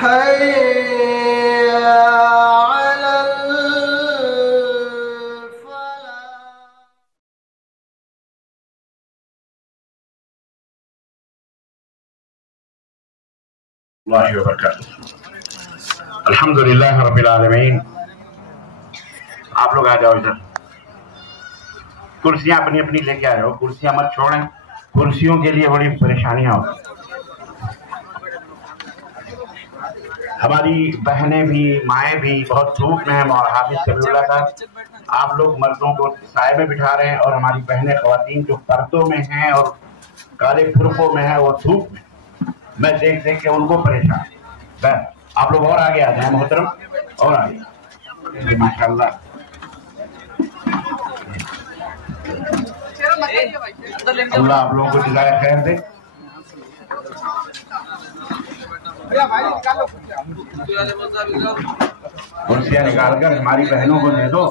حي على اللہ وبرکاتہ۔ الحمدللہ رب العالمین۔ آپ لوگ آ جاؤ ادھر، کرسیاں اپنی اپنی لے کے آ جاؤ، کرسیاں مت چھوڑیں، کرسیوں کے لیے بڑی پریشانیاں ہوتی۔ ہماری بہنیں بھی مائیں بھی بہت دھوپ میں ہیں، اور حافظ سمیع اللہ صاحب آپ لوگ مردوں کو سائے میں بٹھا رہے ہیں، اور ہماری بہنیں خواتین جو پردوں میں ہیں اور کالے فرقوں میں ہیں وہ دھوپ میں، میں دیکھ دیکھ کے ان کو پریشان۔ آپ لوگ اور آگے آ جائیں محترم، اور آگے ماشاءاللہ۔ اللہ آپ لوگوں کو جزائے خیر دے۔ کرسیاں نکال کر ہماری بہنوں کو دے دو۔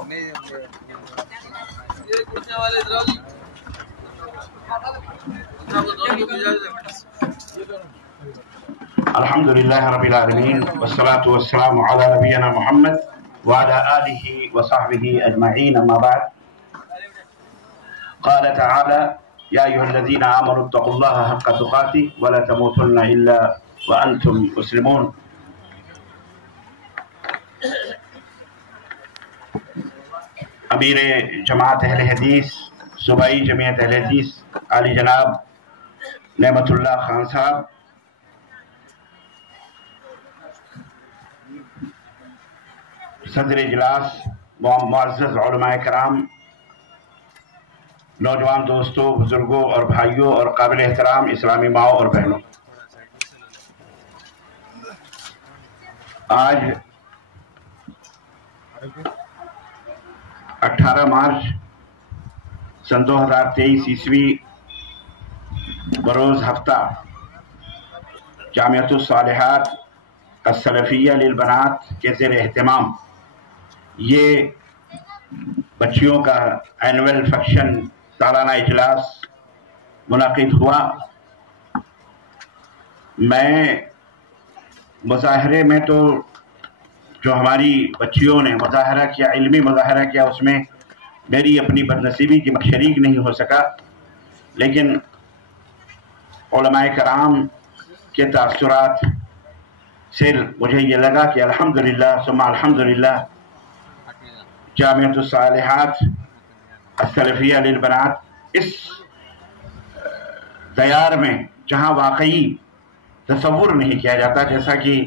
الحمدللہ رب العالمین، والصلاة والسلام علی نبینا محمد وعلی آلہ وصحبہ اجمعین، اما بعد۔ قال تعالی یا ایھا الذین آمنوا اتقوا اللہ حق تقاته ولا تموتن الا وانتم مسلمون۔ امیر جماعت اہل حدیث، صوبائی جمعیت اہل حدیث عالی جناب نعمت اللہ خان صاحب، صدر اجلاس، معزز علماء کرام، نوجوان دوستوں، بزرگوں اور بھائیوں اور قابل احترام اسلامی ماؤں اور بہنوں، آج 18 مارچ سن 2023 عیسوی بروز ہفتہ جامعۃ الصالحات السلفیہ للبنات کے زیر اہتمام یہ بچیوں کا اینول فنکشن سالانہ اجلاس منعقد ہوا۔ میں مظاہرے میں تو جو ہماری بچیوں نے مظاہرہ کیا، علمی مظاہرہ کیا، اس میں میری اپنی بدنصیبی کی شریک نہیں ہو سکا، لیکن علماء کرام کے تاثرات سے مجھے یہ لگا کہ الحمدللہ ثم الحمدللہ جامعۃ الصالحات السلفیہ للبنات اس دیار میں جہاں واقعی تصور نہیں کیا جاتا، جیسا کہ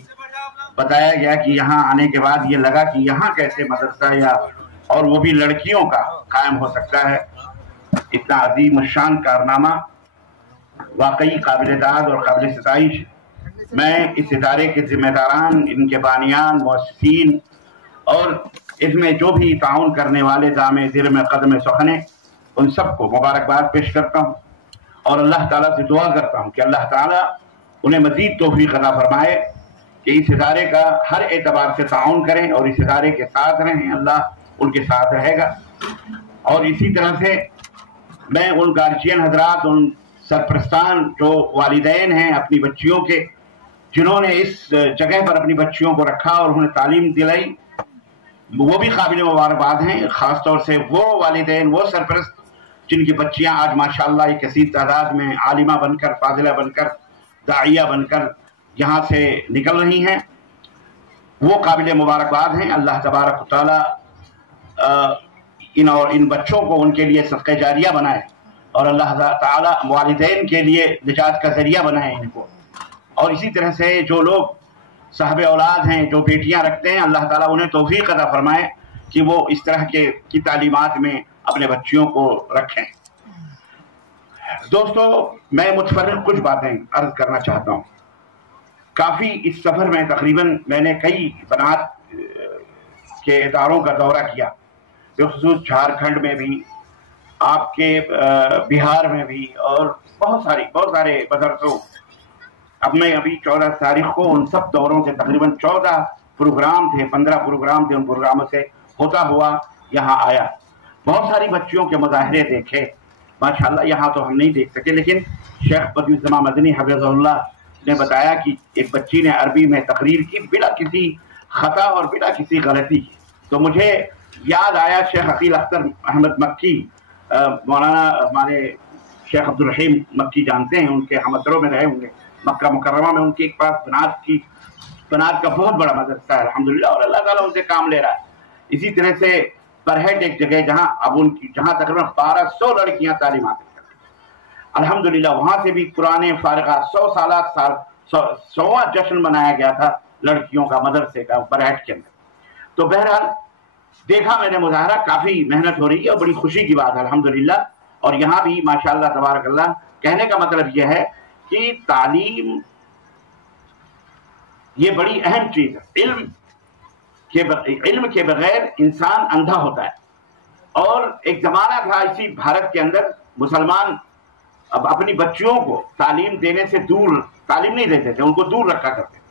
بتایا گیا کہ یہاں آنے کے بعد یہ لگا کہ یہاں کیسے مدرسہ یا اور وہ بھی لڑکیوں کا قائم ہو سکتا ہے۔ اتنا عظیم الشان کارنامہ واقعی قابل داد اور قابل ستائش۔ میں اس ادارے کے ذمہ داران، ان کے بانیان، مؤسسین اور اس میں جو بھی تعاون کرنے والے دام زر میں قدم سخنے، ان سب کو مبارکباد پیش کرتا ہوں، اور اللہ تعالیٰ سے دعا کرتا ہوں کہ اللہ تعالیٰ انہیں مزید توفیق عطا فرمائے کہ اس ادارے کا ہر اعتبار سے تعاون کریں اور اس ادارے کے ساتھ رہیں، اللہ ان کے ساتھ رہے گا۔ اور اسی طرح سے میں ان گارجین حضرات، ان سرپرستان جو والدین ہیں اپنی بچیوں کے، جنہوں نے اس جگہ پر اپنی بچیوں کو رکھا اور انہیں تعلیم دلائی، وہ بھی قابل مبارکباد ہیں۔ خاص طور سے وہ والدین، وہ سرپرست جن کی بچیاں آج ماشاءاللہ ایک کثیر تعداد میں عالمہ بن کر، فاضلہ بن کر، داعیہ بن کر یہاں سے نکل رہی ہیں، وہ قابل مبارکباد ہیں۔ اللہ تبارک و تعالیٰ ان بچوں کو ان کے لیے صدقہ جاریہ بنائے، اور اللہ تعالیٰ والدین کے لیے نجات کا ذریعہ بنائے ان کو۔ اور اسی طرح سے جو لوگ صاحب اولاد ہیں، جو بیٹیاں رکھتے ہیں، اللہ تعالیٰ انہیں توفیق عطا فرمائے کہ وہ اس طرح کی تعلیمات میں اپنے بچیوں کو رکھیں۔ دوستو، میں متفرق کچھ باتیں عرض کرنا چاہتا ہوں۔ کافی اس سفر میں تقریباً میں نے کئی بنات کے اداروں کا دورہ کیا، بخصوص جھارکھنڈ میں بھی، آپ کے بہار میں بھی، اور بہت سارے مدرسوں۔ اب میں ابھی 14 تاریخ کو ان سب دوروں سے تقریباً 14 پروگرام تھے، 15 پروگرام تھے، ان پروگراموں سے ہوتا ہوا یہاں آیا۔ بہت ساری بچیوں کے مظاہرے دیکھے، ماشاءاللہ یہاں تو ہم نہیں دیکھ سکے، لیکن شیخ بدیع الزمان مدنی حفظہ اللہ نے بتایا کہ ایک بچی نے عربی میں تقریر کی بلا کسی خطا اور بلا کسی غلطی کی، تو مجھے یاد آیا شیخ عقیل اختر احمد مکی، مولانا ہمارے شیخ عبدالرحیم مکی جانتے ہیں، ان کے ہمدروں میں رہے ہوں گے، مکہ مکرمہ میں ان کے پاس بنات کا بہت بڑا مدرسہ ہے الحمدللہ، اور اللہ تعالیٰ ان سے کام لے رہا ہے۔ اسی طرح سے پرہیٹ ایک جگہ جہاں اب ان کی تقریباً 1200 لڑکیاں تعلیم حاصل کرتی ہیں الحمدللہ، وہاں سے بھی پرانے فارغہ 100واں جشن منایا گیا تھا لڑکیوں کا مدرسے کا پرہیٹ کے اندر۔ تو بہرحال دیکھا میں نے مظاہرہ، کافی محنت ہو رہی ہے اور بڑی خوشی کی بات ہے الحمدللہ۔ اور یہاں بھی ماشاءاللہ تبارک اللہ، کہنے کا مطلب یہ ہے کہ تعلیم یہ بڑی اہم چیز ہے۔ علم کے بغیر انسان اندھا ہوتا ہے، اور ایک زمانہ تھا اسی بھارت کے اندر مسلمان اب اپنی بچیوں کو تعلیم دینے سے دور، تعلیم نہیں دیتے تھے، ان کو دور رکھا کرتے تھے،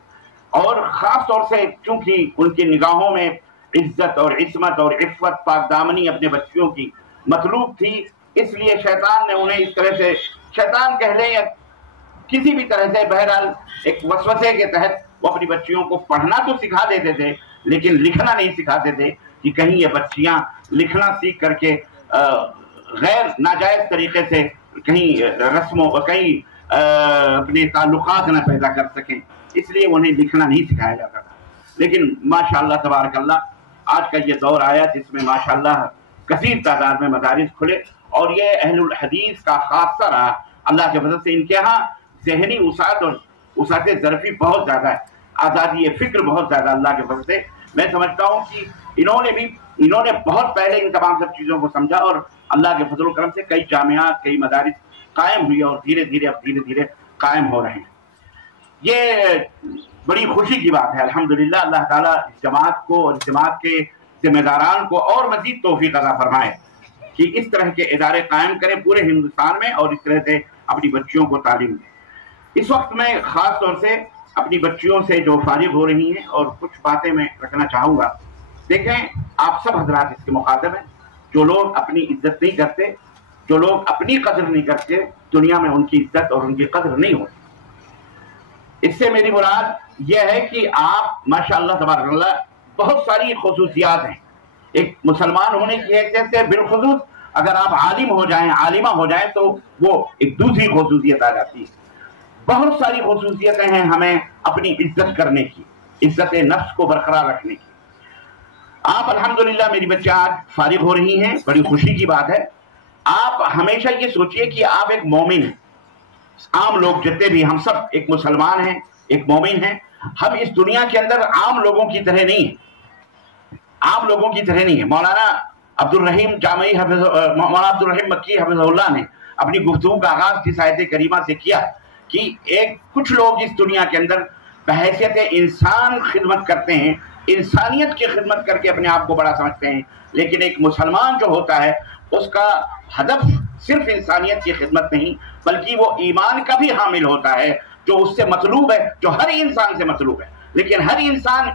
اور خاص طور سے چونکہ ان کی نگاہوں میں عزت اور عصمت اور عفت پاک دامنی اپنے بچیوں کی مطلوب تھی، اس لیے شیطان نے انہیں اس طرح سے، شیطان کہہ لیں یا کسی بھی طرح سے، بہرحال ایک وسوسے کے تحت وہ اپنی بچیوں کو پڑھنا تو سکھا دیتے تھے لیکن لکھنا نہیں سکھاتے تھے، کہ کہیں یہ بچیاں لکھنا سیکھ کر کے غیر ناجائز طریقے سے کہیں رسموں کہیں اپنے تعلقات نہ پیدا کر سکیں، اس لیے انہیں لکھنا نہیں سکھایا جاتا تھا۔ لیکن ماشاءاللہ تبارک اللہ آج کا یہ دور آیا جس میں ماشاءاللہ کثیر تعداد میں مدارس کھلے، اور یہ اہل الحدیث کا خاصہ رہا اللہ کے فضل سے۔ ان کے ہاں ذہنی وسعت اور وسعت ظرفی بہت زیادہ ہے، آزادی فکر بہت زیادہ اللہ کے فضل سے۔ میں سمجھتا ہوں کہ انہوں نے بہت پہلے ان تمام سب چیزوں کو سمجھا، اور اللہ کے فضل و کرم سے کئی جامعات، کئی مدارس قائم ہوئی، اور دھیرے دھیرے قائم ہو رہے ہیں۔ یہ بڑی خوشی کی بات ہے الحمدللہ۔ اللہ تعالیٰ اس جماعت کو اور اس جماعت کے ذمہ داران کو اور مزید توفیق عطا فرمائے کہ اس طرح کے ادارے قائم کریں پورے ہندوستان میں، اور اس طرح سے اپنی بچیوں کو تعلیم دیں۔ اس وقت میں خاص طور سے اپنی بچیوں سے جو فارغ ہو رہی ہیں اور کچھ باتیں میں رکھنا چاہوں گا۔ دیکھیں، آپ سب حضرات اس کے مخاطب ہیں، جو لوگ اپنی عزت نہیں کرتے، جو لوگ اپنی قدر نہیں کرتے، دنیا میں ان کی عزت اور ان کی قدر نہیں ہوتی۔ اس سے میری مراد یہ ہے کہ آپ ماشاءاللہ تبارک اللہ بہت ساری خصوصیات ہیں ایک مسلمان ہونے کی حیثیت سے، بالخصوص اگر آپ عالم ہو جائیں، عالمہ ہو جائیں، تو وہ ایک دوسری خصوصیت آ جاتی ہے۔ بہت ساری خصوصیتیں ہیں ہمیں اپنی عزت کرنے کی، عزت نفس کو برقرار رکھنے کی۔ آپ الحمدللہ میری بچیاں آج فارغ ہو رہی ہیں، بڑی خوشی کی بات ہے۔ آپ ہمیشہ یہ سوچئے کہ آپ ایک مومن ہیں۔ عام لوگ جتنے بھی، ہم سب ایک مسلمان ہیں، ایک مومن ہیں۔ ہم اس دنیا کے اندر عام لوگوں کی طرح نہیں ہیں، عام لوگوں کی طرح نہیں ہیں۔ مولانا عبدالرحیم جامعی مولانا عبدالرحیم مکی حفظہ اللہ نے اپنی گفتگو کا آغاز جس آیت کریمہ سے کیا کہ کچھ لوگ اس دنیا کے اندر بحیثیت انسان خدمت کرتے ہیں، انسانیت کی خدمت کر کے اپنے آپ کو بڑا سمجھتے ہیں، لیکن ایک مسلمان جو ہوتا ہے اس کا ہدف صرف انسانیت کی خدمت نہیں بلکہ وہ ایمان کا بھی حامل ہوتا ہے، جو اس سے مطلوب ہے، جو ہر انسان سے مطلوب ہے۔ لیکن ہر انسان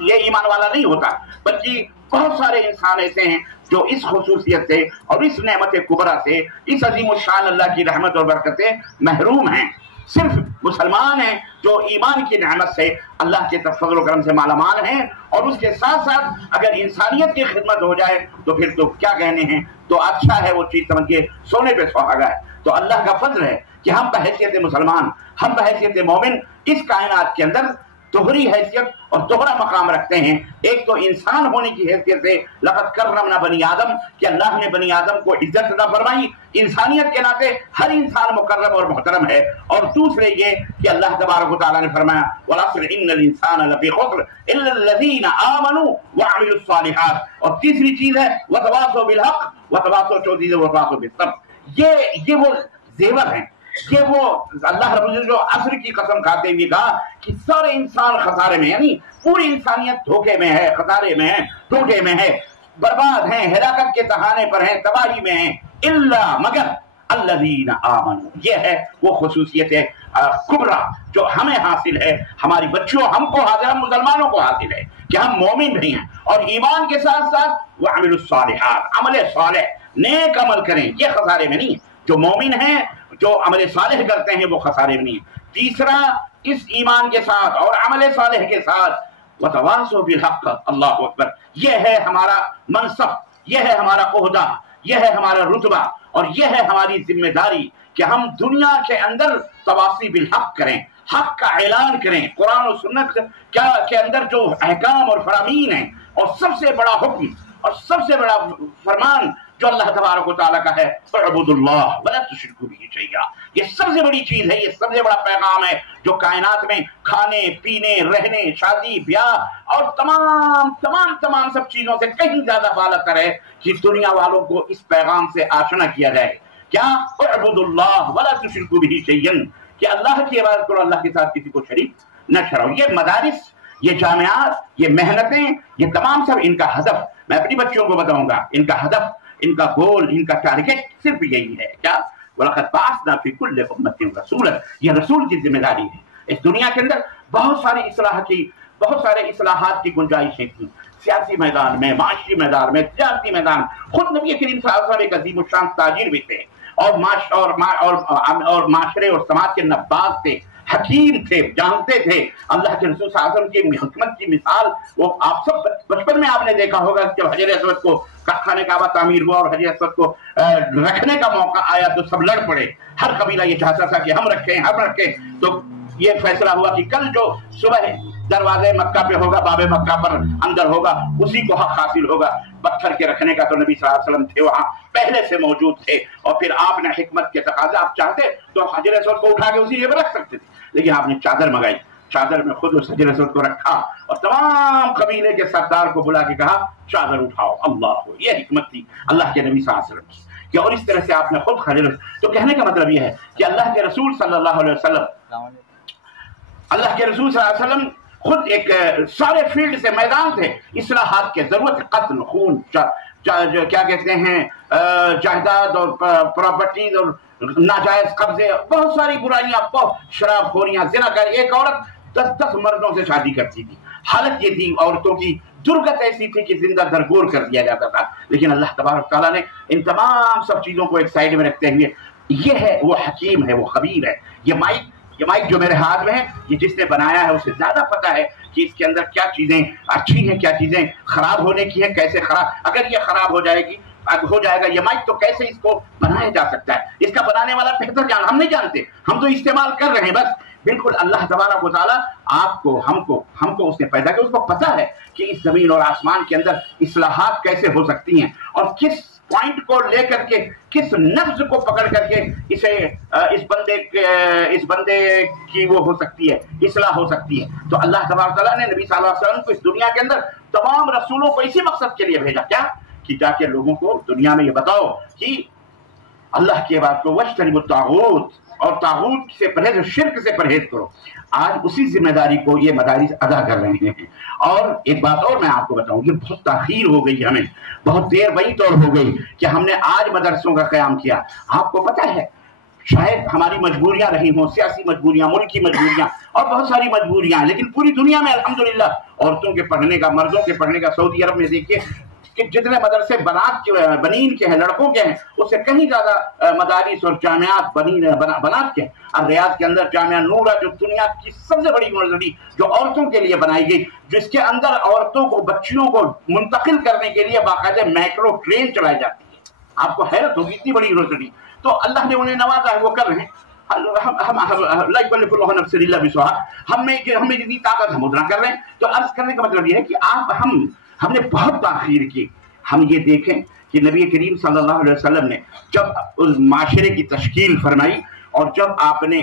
یہ ایمان والا نہیں ہوتا، بلکہ بہت سارے انسان ایسے ہیں جو اس خصوصیت سے اور اس نعمت کبریٰ سے، اس عظیم الشان اللہ کی رحمت اور برکت سے محروم ہیں۔ صرف مسلمان ہیں جو ایمان کی نعمت سے، اللہ کے فضل و کرم سے مالا مال ہیں، اور اس کے ساتھ ساتھ اگر انسانیت کی خدمت ہو جائے تو پھر تو کیا کہنے ہیں، تو اچھا ہے، وہ چیز سمجھ کے سونے پہ سہاگا ہے۔ تو اللہ کا فضل ہے کہ ہم بحیثیت مسلمان، ہم بحیثیت مومن اس کائنات کے اندر دوہری حیثیت اور دوہرا مقام رکھتے ہیں۔ ایک تو انسان ہونے کی حیثیت سے لقد کرمنا بنی آدم، کہ اللہ نے بنی آدم کو عزت عطا فرمائی، انسانیت کے ناطے ہر انسان مکرم اور محترم ہے۔ اور دوسرے یہ کہ اللہ تبارک و تعالیٰ نے فرمایا وَالْعَصْرِ إِنَّ الْإِنسَانَ لَفِي خُسْرٍ إِلَّا الَّذِينَ آمَنُوا وَعَمِلُوا الصَّالِحَاتِ، اور تیسری چیز ہے وَتَوَاصَوْا بِالْحَقِّ وَتَوَاصَوْا وَتَوَاصَوْا بِالصَّبْرِ۔ یہ وہ زیور ہیں، یہ وہ اللہ رب العزت جو عصر کی قسم کھاتے ہوئے کہا کہ سارے انسان خسارے میں، یعنی پوری انسانیت دھوکے میں ہے، خسارے میں ہے، ٹوٹے میں ہے، برباد ہیں، ہلاکت کے تہانے پر ہیں، تباہی میں ہیں، الا مگر الذین آمنوا۔ یہ ہے وہ خصوصیت کبریٰ جو ہمیں حاصل ہے، ہماری بچیوں، ہم کو حاصل، ہم مسلمانوں کو حاصل ہے کہ ہم مومن بھی ہیں، اور ایمان کے ساتھ ساتھ وعملوا الصالحات، عمل صالح، نیک عمل کریں۔ یہ خسارے میں نہیں، جو مومن ہیں، جو عمل صالح کرتے ہیں وہ خسارے میں نہیں ہیں۔ تیسرا، اس ایمان کے ساتھ اور عمل صالح کے ساتھ وتواصوا بالحق، اللہ اکبر، یہ ہے ہمارا منصب، یہ ہے ہمارا عہدہ، یہ ہے ہمارا رتبہ، اور یہ ہے ہماری ذمہ داری کہ ہم دنیا کے اندر تواصی بالحق کریں، حق کا اعلان کریں، قرآن و سنت کے اندر جو احکام اور فرامین ہیں، اور سب سے بڑا حکم اور سب سے بڑا فرمان جو اللہ تبارک و تعالیٰ کا ہے، اعبدوا اللہ ولا تشرکوا بہ شیئا، یہ سب سے بڑی چیز ہے، یہ سب سے بڑا پیغام ہے جو کائنات میں کھانے پینے رہنے شادی بیاہ اور تمام سب چیزوں سے کہیں زیادہ بالاتر ہے کہ دنیا والوں کو اس پیغام سے آشنا کیا جائے۔ کیا؟ اعبدوا اللہ ولا تشرکوا بہ شیئا، کہ اللہ کی عبادت کرو، اللہ کے ساتھ کسی کو شریک نہ ٹھہراؤ۔ یہ مدارس، یہ جامعات، یہ محنتیں، یہ تمام سب ان کا ہدف، میں اپنی بچیوں کو بتاؤں گا، ان کا ہدف، ان کا گول، ان کا ٹارگٹ صرف یہی ہے۔ کیا؟ وَلَقَدْ بَعَثْنَا فِي كُلِّ أُمَّةٍ رَسُولًا، یہ رسول کی ذمہ داری ہے۔ اس دنیا کے اندر بہت سارے اصلاحات کی گنجائشیں تھیں، سیاسی میدان میں، معاشی میدان میں، تجارتی میدان۔ خود نبی کریم صلی اللہ علیہ وسلم ایک عظیم الشان تاجر بھی تھے، اور معاشرے اور سماج کے نباز تھے، حکیم تھے، جانتے تھے اللہ کے رسول صلی اللہ علیہ وسلم کی حکمت کی مثال۔ وہ آپ سب بچپن میں آپ نے دیکھا ہوگا کہ جب حجر اسود کو خانہ کعبہ تعمیر ہوا اور حجر اسود کو رکھنے کا موقع آیا تو سب لڑ پڑے، ہر قبیلہ یہ چاہتا تھا کہ ہم رکھیں، تو یہ فیصلہ ہوا کہ کل جو صبح دروازے مکہ پہ ہوگا، باب مکہ پر اندر ہوگا، اسی کو حق حاصل ہوگا۔ پتھر کے رکھنے کا تو نبی صلی اللہ علیہ وسلم تھے، وہاں پہلے سے موجود تھے، اور پھر آپ نے حکمت کے تقاضا، آپ چاہتے تو حجر اسود کو اٹھا کے اسی جگہ رکھ سکتے تھے، لیکن آپ نے چادر منگائی، چادر میں خود اس حجر اسود کو رکھا اور تمام قبیلے کے سردار کو بلا کے کہا چادر اٹھاؤ، اللہ ہو۔ یہ حکمت تھی اللہ کے نبی صلی اللہ علیہ وسلم کی، کہ اور اس طرح سے آپ نے خود حجر اسود۔ تو کہنے کا مطلب یہ ہے کہ اللہ کے رسول صلی اللہ علیہ وسلم خود ایک سارے فیلڈ سے میدان تھے، اصلاحات کے ضرورت، قتل، خون، کیا کہتے ہیں، جائیداد اور پراپرٹیز اور ناجائز قبضے، بہت ساری برائیاں، شراب خوریاں، زنا کاری۔ ایک عورت 10 مردوں سے شادی کرتی تھی، حالت یہ تھی عورتوں کی، درگت ایسی تھی کہ زندہ درگور کر دیا جاتا تھا۔ لیکن اللہ تبارک تعالیٰ نے ان تمام سب چیزوں کو ایک سائڈ میں رکھتے ہوئے، یہ ہے وہ حکیم ہے، وہ خبیر ہے۔ یہ مائک جو میرے ہاتھ میں ہے، یہ جس نے بنایا ہے اسے زیادہ پتا ہے کہ اس کے اندر کیا چیزیں اچھی ہیں، کیا چیزیں خراب ہونے کی ہیں، کیسے اگر یہ خراب ہو جائے گا یہ مائک، تو کیسے اس کو بنایا جا سکتا ہے۔ اس کا بنانے والا بہتر ہم نہیں جانتے، ہم تو استعمال کر رہے ہیں بس۔ بالکل اللہ تبارک و تعالیٰ آپ کو ہم کو اس نے پیدا کیا، اس کو پتا ہے کہ اس زمین اور آسمان کے اندر اصلاحات کیسے ہو سکتی ہیں، اور کس پوائنٹ کو لے کر کے، کس نبض کو پکڑ کر کے اسے اس بندے کی وہ ہو سکتی ہے، اصلاح ہو سکتی ہے۔ تو اللہ تبارک تعالیٰ نے نبی صلی اللہ علیہ وسلم کو اس دنیا کے اندر تمام رسولوں کو اسی مقصد کے لیے بھیجا، کیا کہ جا کے لوگوں کو دنیا میں یہ بتاؤ کہ اللہ کی بات کو وَاجْتَنِبُوا الطَّاغُوتَ، اور طاغوت سے پرہیز، شرک سے پرہیز کرو۔ آج اسی ذمہ داری کو یہ مدارس ادا کر رہے ہیں۔ اور ایک بات اور میں آپ کو بتاؤں، یہ بہت تاخیر ہو گئی، ہمیں بہت دیر وہی طور ہو گئی کہ ہم نے آج مدرسوں کا قیام کیا۔ آپ کو پتہ ہے شاید ہماری مجبوریاں رہی ہوں، سیاسی مجبوریاں، ملکی مجبوریاں اور بہت ساری مجبوریاں، لیکن پوری دنیا میں الحمدللہ عورتوں کے پڑھنے کا، مردوں کے پڑھنے کا، سعودی عرب میں دیکھیے کہ جتنے مدرسے بنین کے ہیں، لڑکوں کے ہیں، اس سے کہیں زیادہ مدارس اور جامعات بنات کے ہیں۔ اب ریاض کے اندر جامعہ نورہ، جو دنیا کی سب سے بڑی یونیورسٹی جو عورتوں کے لیے بنائی گئی، جس کے اندر عورتوں کو، بچیوں کو منتقل کرنے کے لیے باقاعدہ میٹرو ٹرین چلائی جاتی ہے۔ آپ کو حیرت ہوگی، اتنی بڑی یونیورسٹی، تو اللہ نے انہیں نوازا ہے، وہ کر رہے ہیں۔ ہم میں جتنی طاقت ہم اتنا کر رہے ہیں۔ تو عرض کرنے کا مطلب یہ ہے کہ ہم نے بہت تاخیر کی۔ ہم یہ دیکھیں کہ نبی کریم صلی اللہ علیہ وسلم نے جب اس معاشرے کی تشکیل فرمائی اور جب آپ نے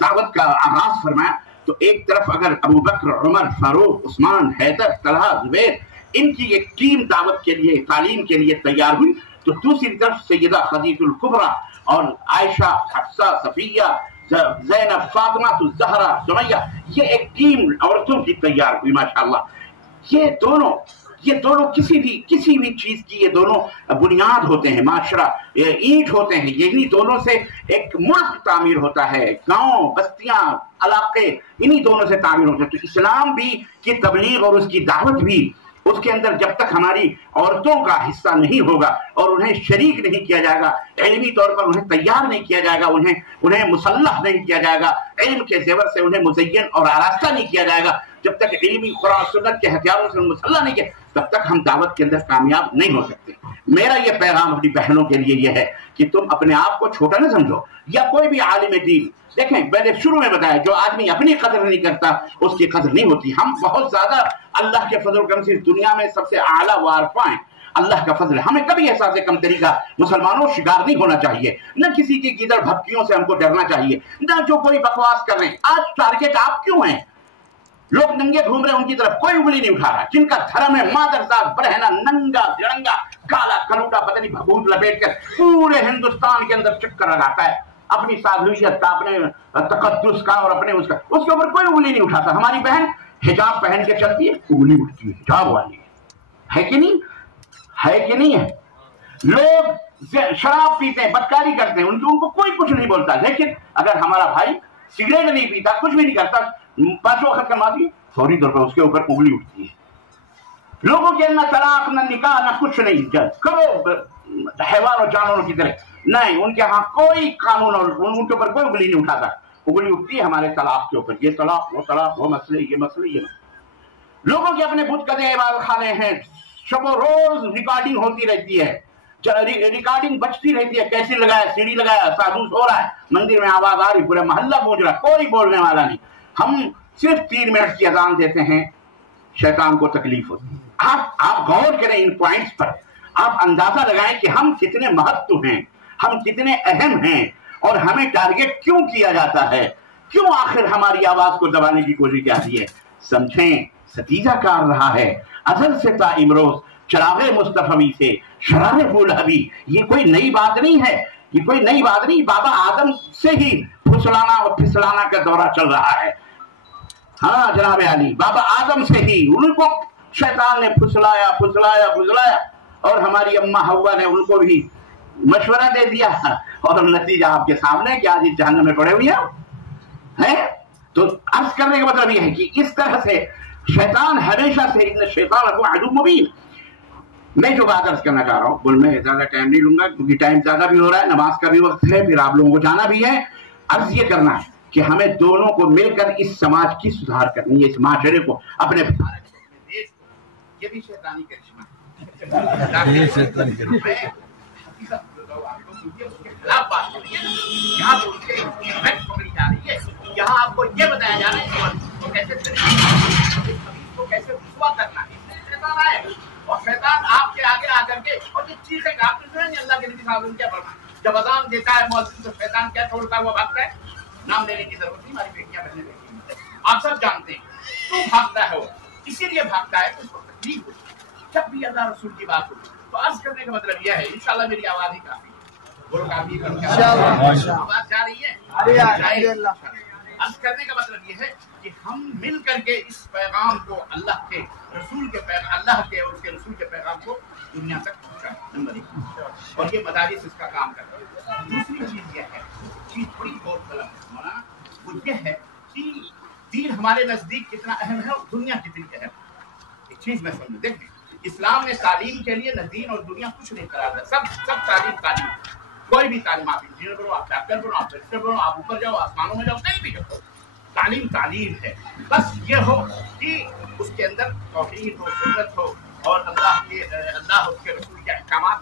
دعوت کا آغاز فرمایا، تو ایک طرف اگر ابو بکر، عمر، فاروق، عثمان، حیدر، طلحہ، زبیر، ان کی ایک ٹیم دعوت کے لیے، تعلیم کے لیے تیار ہوئی، تو دوسری طرف سیدہ خدیجہ الکبریٰ اور عائشہ، حفصہ، صفیہ، زینب، فاطمہ الزہرا، سمیہ، یہ ایک ٹیم عورتوں کی تیار ہوئی ماشاءاللہ۔ یہ دونوں کسی بھی چیز کی، یہ دونوں بنیاد ہوتے ہیں، معاشرہ اینٹ ہوتے ہیں، یہی دونوں سے ایک ملک تعمیر ہوتا ہے، گاؤں، بستیاں، علاقے، انہی دونوں سے تعمیر ہوتے ہیں۔ تو اسلام بھی کی تبلیغ اور اس کی دعوت بھی اس کے اندر جب تک ہماری عورتوں کا حصہ نہیں ہوگا اور انہیں شریک نہیں کیا جائے گا، علمی طور پر انہیں تیار نہیں کیا جائے گا، انہیں مسلح نہیں کیا جائے گا، علم کے زیور سے انہیں مزین اور آراستہ نہیں کیا جائے گا، جب تک علمی قرآن سنت کے ہتھیاروں سے مسلح نہیں کیا، تب تک ہم دعوت کے اندر کامیاب نہیں ہو سکتے۔ میرا یہ پیغام اپنی بہنوں کے لیے یہ ہے کہ تم اپنے آپ کو چھوٹا نہ سمجھو، یا کوئی بھی عالم دین، دیکھیں میں نے شروع میں بتایا جو آدمی اپنی قدر نہیں کرتا اس کی قدر نہیں ہوتی۔ ہم بہت زیادہ اللہ کے فضل و کرم سے دنیا میں سب سے اعلیٰ وارفا ہیں، اللہ کا فضل ہے، ہمیں کبھی احساس کمتری کا مسلمانوں شکار نہیں ہونا چاہیے، نہ کسی کی گیدڑ بھپکیوں سے ہم کو ڈرنا چاہیے، نہ جو کوئی بکواس کر رہے ہیں۔ آج ٹارگٹ آپ کیوں ہیں؟ لوگ ننگے گھوم رہے ہیں، ان کی طرف کوئی انگلی نہیں اٹھا رہا، جن کا دھرم ہے مادر ذات برہنہ ننگا درنگا کالا کلوٹا پتہ نہیں بھبوت لپیٹ کر پورے ہندوستان کے اندر چکر لگاتا ہے اپنی سادھویت کا، اپنے تقدس کا اور اپنے اس کے اوپر کوئی انگلی نہیں اٹھاتا۔ ہماری بہن حجاب پہن کے چلتی ہے، انگلی اٹھتی ہے حجاب والی، ہے کہ نہیں؟ ہے کہ نہیں ہے؟ لوگ شراب پیتے ہیں، بدکاری کرتے ہیں، ان کو کوئی کچھ نہیں بولتا، لیکن اگر ہمارا بھائی سگریٹ نہیں پیتا، کچھ بھی نہیں کرتا، 5 وقت کا ماضی فوری طور پر اس کے اوپر انگلی اٹھتی ہے۔ لوگوں کے نہ طلاق نہ نکاح نہ کچھ نہیں، کرو حیوان اور جانوروں کی طرح نہیں، ان کے ہاں کوئی قانون اور ان کے اوپر کوئی انگلی نہیں اٹھاتا، انگلی اٹھتی ہے ہمارے طلاق کے اوپر، یہ طلاق وہ مسئلے یہ مسئلے۔ لوگوں کے اپنے بت قدے عبادت خانے ہیں، شب و روز ریکارڈنگ ہوتی رہتی ہے، ریکارڈنگ بچتی رہتی ہے، کیسی لگایا سیڑھی لگایا، سادھو سو رہا ہے، مندر میں آواز آ رہی، پورا محلہ گونج رہا، کوئی بولنے والا نہیں۔ ہم صرف 3 منٹ کی اذان دیتے ہیں، شیطان کو تکلیف ہوتی ہے۔ آپ غور کریں ان پوائنٹس پر، آپ اندازہ لگائیں کہ ہم کتنے مہتو ہیں، ہم کتنے اہم ہیں، اور ہمیں ٹارگٹ کیوں کیا جاتا ہے، کیوں آخر ہماری آواز کو دبانے کی کوشش کی جاتی ہے۔ سمجھیں ستیجہ کار رہا ہے ازل سے تا امروز، چراغ مصطفی سے شرار پھول ابھی، یہ کوئی نئی بات نہیں ہے، یہ کوئی نئی بات نہیں، بابا آدم سے ہی پھسلانا اور پھسلانا کا دورہ چل رہا ہے۔ ہاں جناب علی، بابا آدم سے ہی ان کو شیطان نے پھسلایا اور ہماری اماں حوا نے ان کو بھی مشورہ دے دیا، اور نتیجہ آپ کے سامنے کہ آج جہنم میں پڑے ہوئے ہیں۔ تو عرض کرنے کا مطلب یہ ہے کہ اس طرح سے شیطان ہمیشہ سے ان شیطان کو عدو مبین۔ میں جو بات عرض کرنا چاہ رہا ہوں، بول میں زیادہ ٹائم نہیں لوں گا کیونکہ ٹائم زیادہ بھی ہو رہا ہے، نماز کا بھی وقت ہے، پھر آپ لوگوں کو جانا بھی ہے۔ عرض یہ کرنا ہے کہ ہمیں دونوں کو مل کر اس سماج کی سدھار کرنی ہے، اس معاشرے کو، اپنے دیش کو۔ یہ بھی شیطانی کرشمہ ہے، یہاں آپ کو یہ بتایا جا رہا ہے کہ کیسے رسوا کرنا ہے۔ شیطان آئے اور شیطان آپ کے آگے آ کر کے اور یہ چیزیں آپ نے سنا نہیں، اللہ کے نبی صاحب نے کیا فرمایا، جب اذان دیتا ہے مؤذن تو شیطان کیا چھوڑتا ہے، وہ بھاگتا ہے۔ نام لینے کی ضرورت نہیں، ہماری بیٹیاں بہنیں دیکھی ہیں، آپ سب جانتے ہیں کیوں بھاگتا ہے وہ، اسی لیے بھاگتا ہے کہ اس کو تکلیف ہوتی ہے جب بھی اللہ رسول کی بات ہوتی۔ تو عرض کرنے کا مطلب یہ ہے، انشاءاللہ میری آواز ہی کافی ہے، بولو کافی آواز جا رہی ہے۔ عرض کرنے کا مطلب یہ ہے کہ ہم مل کر کے اس پیغام کو اللہ کے رسول کے پیغام، اللہ کے اور اس کے رسول کے پیغام کو دنیا تک پہنچائیں، نمبر 1، اور یہ مدارس اس کا کام کرتے ہیں۔ دوسری چیز یہ ہے، چیز بڑی بہت طلب ہے، وہ یہ ہے کہ دین ہمارے نزدیک کتنا اہم ہے اور دنیا کتنی اہم ہے۔ ایک چیز میں سمجھوں، دیکھیں اسلام نے تعلیم کے لیے نہ دین اور دنیا کچھ نہیں قرار دیا، سب تعلیم، کوئی بھی تعلیم، آپ انجینئر بنو، آپ ڈاکٹر بنو، آپ بیرسٹر بنو، آپ اوپر جاؤ آسمانوں میں جاؤ، کہیں بھی جاؤ، تعلیم ہے۔ بس یہ ہو کہ اس کے اندر توحید ہو، سنت ہو، اور اللہ اس کے رسول کے احکامات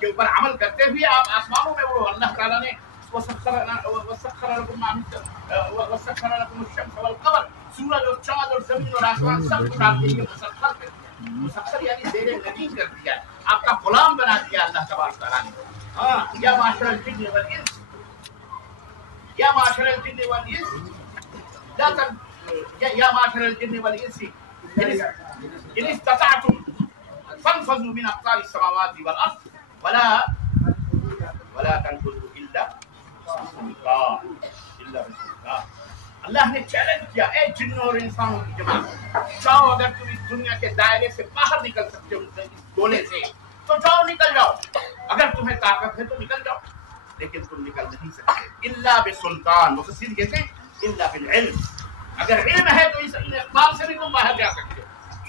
کے اوپر عمل کرتے ہوئے آپ آسمانوں میں، وہ اللہ تعالیٰ نے وَسَخَّرَ لَكُمْ الشَّمْسَ وَالْقَمَرَ، سورج اور چاند اور زمین اور آسمان سب کچھ آپ کے لیے مسخر کر دیا، مسخر یعنی زیر نظیر کر دیا، آپ کا غلام بنا دیا اللہ تبارک تعالیٰ نے۔ یا معاشر الجن والانس، یا معاشر الجن والانس، یا معاشر الجن والانس ان استطعتم فانفذوا من اقطار السماوات والارض ولا تنفذوا الا بسلطان۔ اللہ نے چیلنج کیا، اے جنوں اور انسانوں کی جماعت، چاہو اگر تم اس دنیا کے دائرے سے باہر نکل سکتے ہو اس گولے سے تو جاؤ، نکل جاؤ، اگر تمہیں طاقت ہے تو نکل جاؤ، لیکن تم نکل نہیں سکتے الا بسلطان۔ مفسرین کہتے ہیں الا بالعلم، اگر علم ہے تو اس اقبال سے بھی تم باہر جا سکتے ہو۔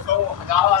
100, 1000,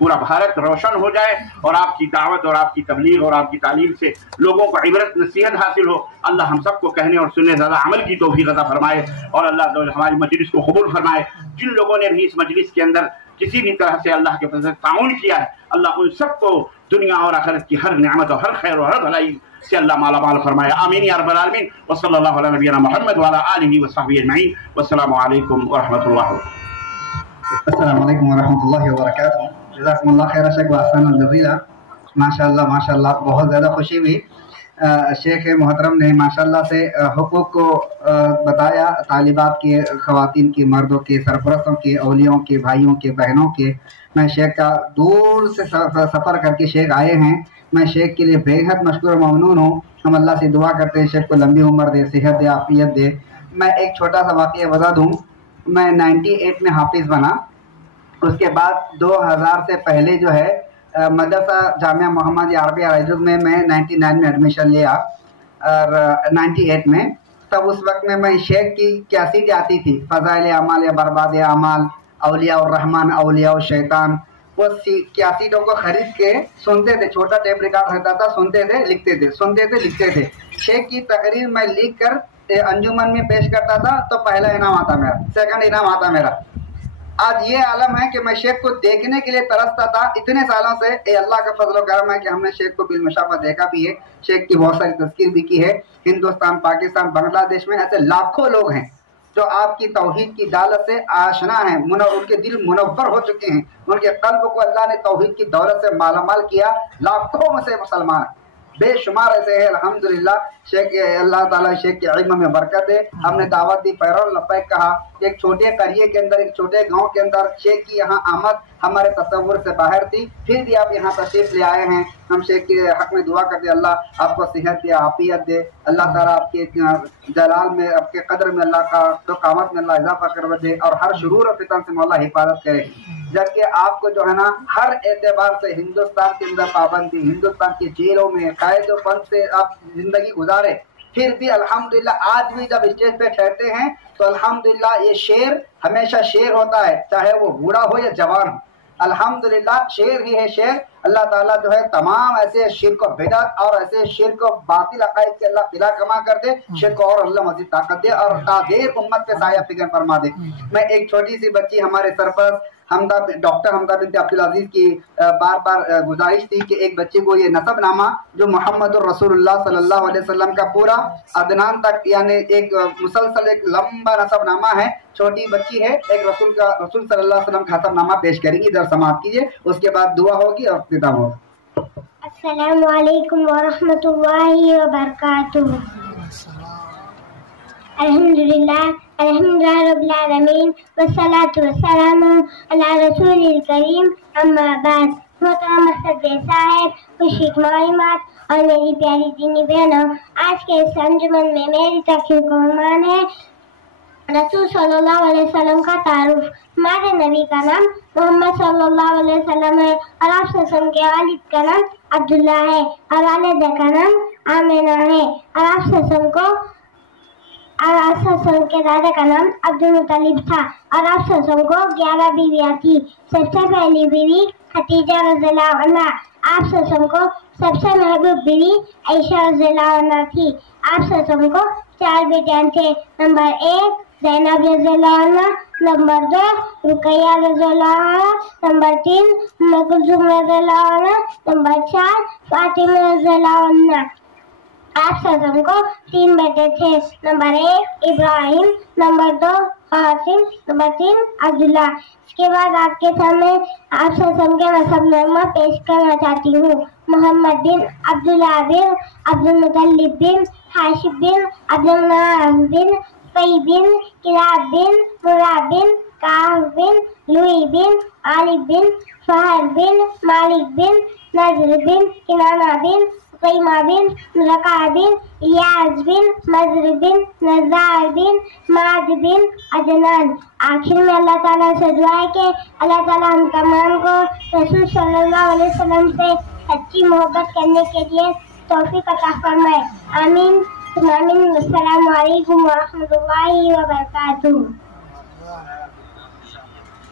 پورا بھارت روشن ہو جائے اور آپ کی دعوت اور آپ کی تبلیغ اور آپ کی تعلیم سے لوگوں کو عبرت نصیحت حاصل ہو. اللہ ہم سب کو کہنے اور سننے زیادہ عمل کی توفیق عطا فرمائے اور اللہ ہماری مجلس کو قبول فرمائے. جن لوگوں نے بھی اس مجلس کے اندر کسی بھی طرح سے اللہ کے فضل سے تعاون کیا ہے اللہ ان سب کو دنیا اور آخرت کی ہر نعمت اور ہر خیر اور ہر بھلائی سے اللہ مالا مال فرمائے. آمین یا رب العالمین. وصلی اللہ علی نبینا محمد وعلی آلہ وصحبہ اجمعین. والسلام علیکم ورحمۃ اللہ. السلام علیکم ورحمۃ اللہ وبرکاتہ. جزاکم اللہ خیر شیخ واحسن الجزیلا. ماشاء اللہ بہت زیادہ خوشی ہوئی. شیخ محترم نے ماشاء اللہ سے حقوق کو بتایا، طالبات کے، خواتین کی، مردوں کے، سرپرستوں کے، اولیاؤں کے، بھائیوں کے، بہنوں کے. میں شیخ کا دور سے سفر کر کے شیخ آئے ہیں. میں شیخ کے لیے بے حد مشکور و ممنون ہوں. ہم اللہ سے دعا کرتے ہیں شیخ کو لمبی عمر دے، صحت دے، عافیت دے. میں ایک چھوٹا سا واقعہ بتا دوں. میں 98 میں حافظ بنا. اس کے بعد 2000 سے پہلے جو ہے مدرسہ جامعہ محمد عربی علیہ میں 99 میں ایڈمیشن لیا اور 98 میں. تب اس وقت میں شیخ کی کیسٹ آتی تھی، فضائل اعمال یا برباد اعمال، اولیاء الرحمن، اولیاء الشیطان. وہ کیسٹوں کو خرید کے سنتے تھے. چھوٹا ٹیپ ریکارڈ رہتا تھا، سنتے تھے لکھتے تھے، سنتے تھے لکھتے تھے. شیخ کی تقریر میں لکھ کر انجمن میں پیش کرتا تھا تو پہلا انعام آتا میرا، سیکنڈ انعام آتا میرا. آج یہ عالم ہے کہ میں شیخ کو دیکھنے کے لیے ترستا تھا اتنے سالوں سے. اے اللہ کا فضل و کرم ہے کہ ہم نے شیخ کو بالمشافہ دیکھا بھی ہے، شیخ کی بہت ساری تذکیر بھی کی ہے. ہندوستان، پاکستان، بنگلہ دیش میں ایسے لاکھوں لوگ ہیں جو آپ کی توحید کی دولت سے آشنا ہیں. ان کے دل منور ہو چکے ہیں، ان کے قلب کو اللہ نے توحید کی دولت سے مالا مال کیا. لاکھوں میں سے مسلمان بے شمار ایسے ہیں. الحمدللہ شیخ، اللہ تعالیٰ شیخ کے علم میں برکت ہے. ہم نے دعوت دی، پیرول لبیک کہا. ایک چھوٹے قریے کے اندر، ایک چھوٹے گاؤں کے اندر شیخ کی یہاں آمد ہمارے تصور سے باہر تھی. پھر بھی آپ یہاں تشریف لے آئے ہیں. ہم شیخ کے حق میں دعا کرتے اللہ آپ کو صحت دے، عافیت دے. اللہ تعالیٰ آپ کے جلال میں، آپ کے قدر میں اللہ کا تو قامت میں اللہ اضافہ کر دے اور ہر شرور و فتن سے مولا حفاظت کرے. جبکہ آپ کو جو ہے نا ہر اعتبار سے ہندوستان کے اندر پابندی، ہندوستان کی جیلوں میں قید و بند سے آپ زندگی گزارے، پھر بھی الحمدللہ آج بھی جب اسٹیج پہ ٹھہرتے ہیں تو الحمدللہ یہ شیر ہمیشہ شیر ہوتا ہے، چاہے وہ بوڑھا ہو یا جوان ہو. الحمدللہ شیر ہی ہے شیر. اللہ تعالیٰ جو ہے تمام ایسے شرک و بدعت اور ایسے شرک و باطل عقائد کے اللہ قلعہ کما کر دے. شرک اور اللہ مزید طاقت دے اور قادر امت پہ سایہ فکر فرما دے. میں ایک چھوٹی سی بچی ہمارے سرپرست ڈاکٹر حمدہ بنت عبدالعزیز کی بار بار گزارش تھی کہ ایک بچے کو یہ نسب نامہ جو محمد الرسول اللہ صلی اللہ علیہ وسلم کا پورا عدنان تک یعنی ایک مسلسل ایک لمبا نسب نامہ ہے. چھوٹی بچی ہے، ایک رسول صلی اللہ علیہ وسلم کا نسب نامہ پیش کریں گی. ادھر سماعت کیجیے، اس کے بعد دعا ہوگی اور اختتام ہوگا. السلام علیکم ورحمۃ اللہ وبرکاتہ. الحمدللہ رب العالمین والصلاة والسلام علی رسول الکریم. اما بعد. محترم صدر صاحب، خوشی معلومات اور میری پیاری دینی بہنوں، آج کے اس انجمن میں میری تقریر کا عنوان ہے رسول صلی اللہ علیہ وسلم کا تعارف. ہمارے نبی کا نام محمد صلی اللہ علیہ وسلم ہے اور آپ صلی اللہ علیہ وسلم کے والد کا نام عبداللہ ہے اور والدہ کا نام آمینہ ہے اور آپ صلی اللہ علیہ وسلم کے دادا کا نام عبد المطلب تھا اور آپ صلی اللہ علیہ وسلم کو 11 بیویاں تھی. سب سے پہلی بیوی خدیجہ رضی اللہ عنہا. آپ صلی اللہ علیہ وسلم کو سب سے محبوب بیوی عائشہ رضی اللہ عنہا تھی. آپ صلی اللہ علیہ وسلم کو 4 بیٹیاں تھے. نمبر 1 زینب رضی اللہ عنہا، نمبر 2 رقیہ رضی اللہ عنہا، نمبر 3 ام کلثوم رضی اللہ عنہا، نمبر 4 فاطمہ رضی اللہ عنہا. آپ صلی اللہ علیہ وسلم کو 3 بیٹے تھے. نمبر 1 ابراہیم، نمبر 2 قاسم، نمبر 3 عبداللہ. اس کے بعد آپ کے سامنے آپ صلی اللہ علیہ وسلم کے نسب نامہ پیش کرنا چاہتی ہوں. محمد بن عبداللہ بن عبد المطلب بن ہاشم بن عبد المناف بن فی بن کلاب بن مراد بن کعب بن لوئی بن عالب بن فہد بن مالک بن نضر بن کنانہ بن قیمہ بن رقع بن الیاس بن مضر بن نزار بن معد بن عدنان. آخر میں اللہ تعالیٰ سے دعا ہے کہ اللہ تعالیٰ ہم تمام کو رسول صلی اللہ علیہ وسلم سے سچی محبت کرنے کے لیے توفیق عطا فرمائے. آمین ثم آمین. السلام علیکم ورحمۃ اللہ وبرکاتہ.